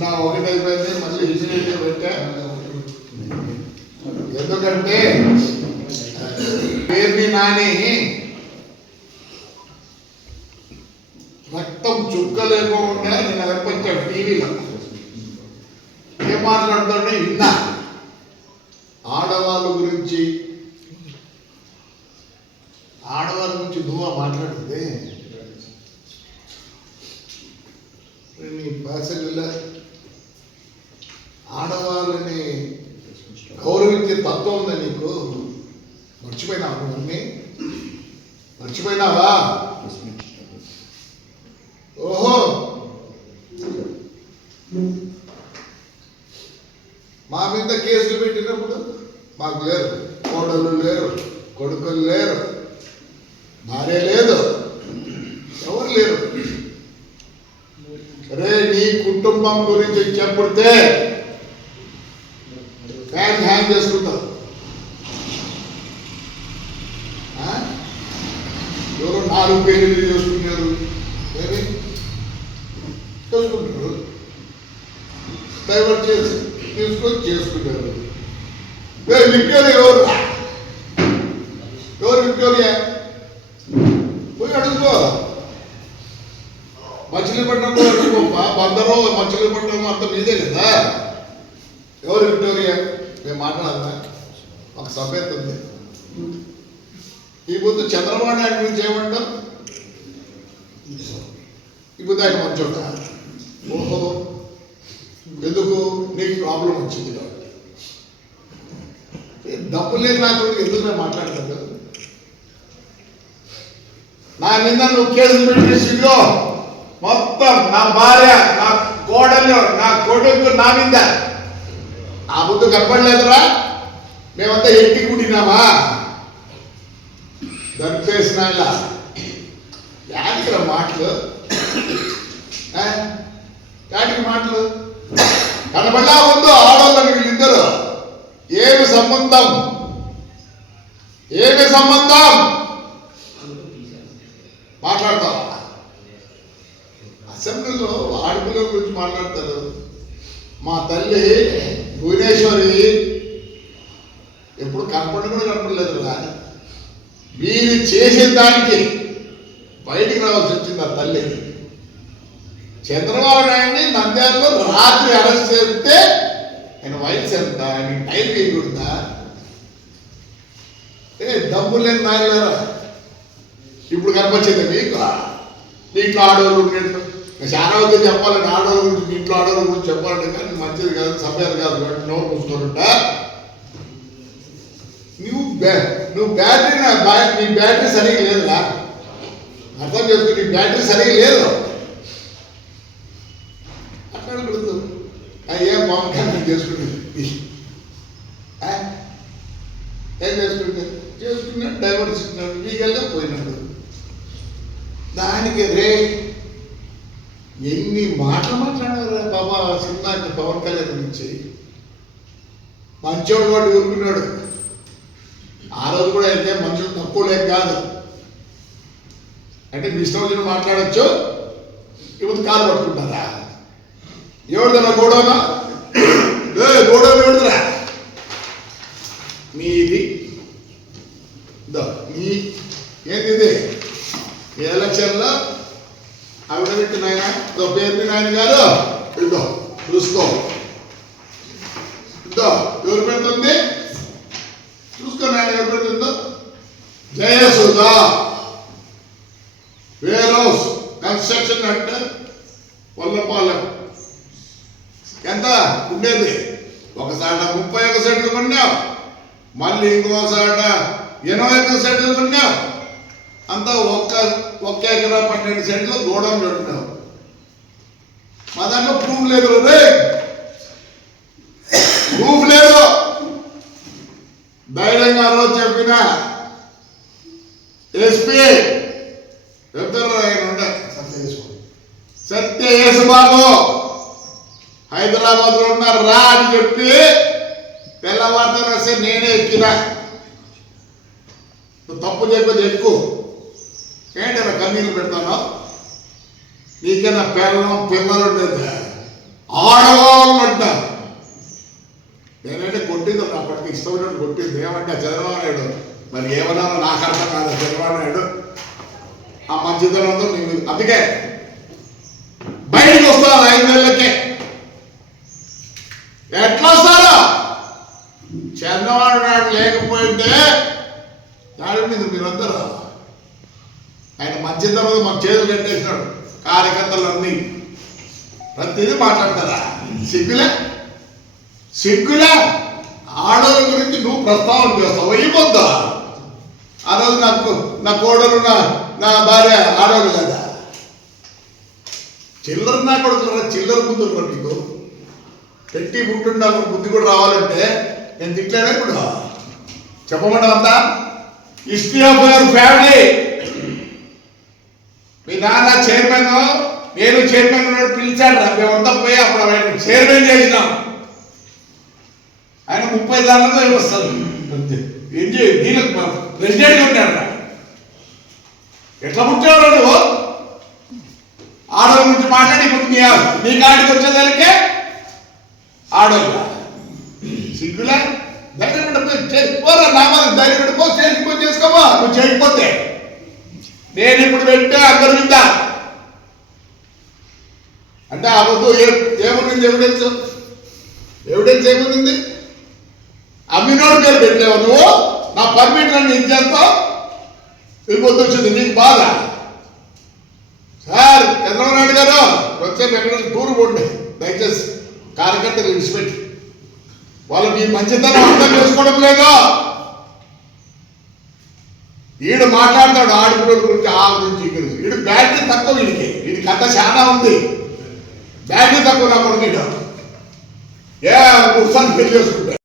నిన్న ఒకటి అయిపోయింది మళ్ళీ ఇన్సిడెంట్ పెట్టా. ఎందుకంటే పేరుని నాని రక్తం చుక్క లేకుండా నిన్న కనిపించాడు టీవీలో. ఏం మాట్లాడుతుంటే విన్నా. ఆడవాళ్ళ గురించి ఆడవాళ్ళ గురించి నువ్వు మాట్లాడుతుంది? నీ భాషలో ఆడవాళ్ళని గౌరవించే తత్వం ఉందా నీకు? మర్చిపోయినావు నువ్వన్నీ మర్చిపోయినావా? ఓహో! మా మీద కేసులు పెట్టినప్పుడు మాకు లేరు. కోడళ్ళు లేరు కొడుకులు లేరు భార్య లేదు ఎవరు లేరు? రే నీ కుటుంబం గురించి చెప్పుడితే ఎవరో నాలుగు పేర్లు చేసుకున్నారు ఏమి? చేసుకుంటారు డైవర్ట్ చేసి తీసుకొని చేసుకుంటారు. విక్టోరియా ఎవరు ఎవరు విక్టోరియా? పోయి అడుగుకో మచిలీపట్నంలో అడుగుకోపా బందరో మచిలీపట్నం అంత మీదే కదా? ఎవరు విక్టోరియా? మేము మాట్లాడదా ఒక సభ్యత ఉంది ఈ ముందు చంద్రబాబు నాయుడు గురించి ఏమంటాం ఈ ఆయన మంచోట ఓహో ఎందుకు? నీకు ప్రాబ్లం వచ్చింది కాబట్టి. ఏ డబ్బు లేని నాకు ఎందుకు నేను మాట్లాడతాను నా నిన్న నువ్వు కేసులు పెట్టేసిందో మొత్తం నా భార్య నా కోడలు నా కొడుకు నా మీద నా ముందు కనపడలేదురా? మేమంతా ఎట్టి కుడినామా? దర్పేసిన యాడికి మాటలు? ఆ? యాడికి మాటలు? కనబడలా ఉందో ఆడవాళ్ళని వీళ్ళిద్దరు ఏమి సంబంధం? ఏమి సంబంధం? మాట్లాడతావా? అసెంబ్లీలో ఆడపిల్లల గురించి మాట్లాడతారు. మా తల్లి భువనేశ్వరి ఎప్పుడు కనపడి కూడా కనపడలేదు కానీ వీరు చేసే దానికి బయటికి రావాల్సి వచ్చింది ఆ తల్లి. చంద్రబాబు నాయుడిని నంద్యాలలో రాత్రి అరెస్ట్ చేస్తే ఆయన వయసు ఎంత ఆయన టైం వేయకూడదా ఏ డబ్బు లేని నాయనరా ఇప్పుడు కనిపించింది మీకు నీట్లో ఆడవాళ్ళు ఉండేట్లు చాలా వద్ద చెప్పాలని ఆడవాళ్ళ గురించి నీట్లో ఆడవాళ్ళ గురించి చెప్పాలంటే కానీ మంచిది కాదు సభ్యత కాదు నోట్ నోరు నువ్వు బ్యా నువ్వు బ్యాటరీ నా బ్యా- నీ బ్యాటరీ సరిగా లేదురా. అర్థం చేసుకో నీ బ్యాటరీ సరిగా లేదు. అక్కడ కుడుతు. అయ్యే పవన్ కళ్యాణ్ చేసుకుంటుంది ఏం చేసుకుంటే? చేసుకున్నాడు డైవర్స్ ఇస్తున్నాడు. లీగల్గా పోయినాడు. దానికి రే ఎన్ని మాటలు మాట్లాడారు బాబా? సినిమాకి పవన్ కళ్యాణ్ గురించి మంచోడు వాడు ఊరుకున్నాడు. ఆ రోజు కూడా అయితే మనుషులు తక్కువ లేక కాదు. అంటే మీ ఇష్టం వచ్చిన మాట్లాడచ్చు ఇప్పుడు కాలు పట్టుకుంటారా? ఎవరిదన్నా గోడవనా ఏ గోడవ ఎవరిదిరా మీది? మీ నీ ఏంది ఇది? ఎలక్షన్లో అవిడ పెట్టినాయన పేరు నాయన గారు? ఇదో చూసుకో ఇదో ఎవరు పెడుతుంది చూసుకో నాయన ఎవరు పెడుతుందో జయసుధా. వేర్ హౌస్ కన్స్ట్రక్షన్ అంటే వల్లపాలెం. ఎంత? ఉండేది. ఒకసాట ముప్పై ఒక సెంట్లు కొన్నాం. మళ్ళీ ఇంకోసాట ఎనభై ఒక సెంట్లు కొన్నాం. అంతా ఒక్క ఒక్క ఎకరా పన్నెండు సెంట్లు గోడం పెట్టినాం మా దాంట్లో ప్రూవ్ లేదు రే ప్రూఫ్ లేదు ధైర్యంగా చెప్పిన ఎస్పీ చెప్తారు ఆయన ఉండే సత్య యేసుబాబు. హైదరాబాద్లో ఉన్నారు. రా అని చెప్పి తెల్లవారుతో వస్తే నేనే ఎక్కిన. నువ్వు తప్పు చెప్పేది ఎక్కువ. ఏంటి రా కన్నీళ్ళు పెడతాను? నీకైనా పిల్లలు పిల్లలు ఉండేది? ఆడవాళ్ళు కొట్టిందో నేనంటే కొట్టింది అప్పటికి ఇష్టమైనట్టు కొట్టింది ఏమంటే చంద్రబాబు నాయుడు. మరి ఏమన్నా నాకు అర్థం కాదు చంద్రబాబు నాయుడు. ఆ మంచితనంతో నేను అందుకే బయటకు వస్తాను ఐదు నెలలకే ఎట్లా వస్తారు? చంద్రబాబు నాయుడు లేకపోయింటే నాయుడు మీద మీరందరూ ఆయన మంచితనంతో మా చేతులు కట్టేసినాడు కార్యకర్తలన్నీ. ప్రతిదీ మాట్లాడతారా? సిగ్గులే? సిగ్గులే? ఆడవాళ్ళ గురించి నువ్వు ప్రస్తావన చేస్తావు. అయిపోద్దా ఆ రోజు నాకు నా కోడలు నా నా భార్య ఆడవాళ్ళు కదా. చిల్లర నా కొడుకులరా చిల్లర బుద్ధులు నీకు. పెట్టి పుట్టుండా బుద్ధి కూడా రావాలంటే నేను తిట్లేనే కూడా చెప్పమంటా అంతా హిస్టరీ ఆఫ్ యువర్ ఫ్యామిలీ. మీ నాన్న చైర్మన్ నేను చైర్మన్ పిలిచాడు రా. మేమంతా పోయి అప్పుడు చైర్మన్ చేసినాం. ముప్పై దానిలో వస్తారు అంతే. ఏం చేయ? దీనికి ప్రెసిడెంట్ ఉంటాడు రా. ఎట్లా పుట్టాడు నువ్వు ఆడవాళ్ళ గురించి మాట్లాడి నీ కాడికి వచ్చేదానికే ఆడవాళ్ళ సిగ్గులే? ధైర్యం ఉంటే చేసుకోరా నామాలకు ధైర్యం ఉంటే పో చేసుకో చేసుకోమా నువ్వు చేయకపోతే. నేను ఇప్పుడు పెట్టే అందరి మీద అంటే ఆ వద్దు ఏముంది ఎవిడెన్స్ ఎవిడెన్స్ ఏముంది? అమ్మినోడు పేరు పెట్టలేవు నువ్వు? నా పర్మిట్ నన్ను ఇచ్చేస్తావు ఈ పొద్దు వచ్చింది నీకు బాధ. సార్ చంద్రబాబు నాయుడు గారు వచ్చే ఎక్కడ టూర్ పోండి. దయచేసి కార్యకర్తలు విడిచిపెట్టి. వాళ్ళు మీ మంచితనం అర్థం చేసుకోవడం లేదు. ఈడు మాట్లాడతాడు ఆడపిల్లల గురించి ఆ గురించి గురించి. ఈడు బ్యాటరీ తక్కువ వీడికి. వీడి కథ చాలా ఉంది. బ్యాటరీ తక్కువ నా కొడుకు ఈడు ఏ ఉత్సాహం పెళ్ళి చేసుకుంటాడు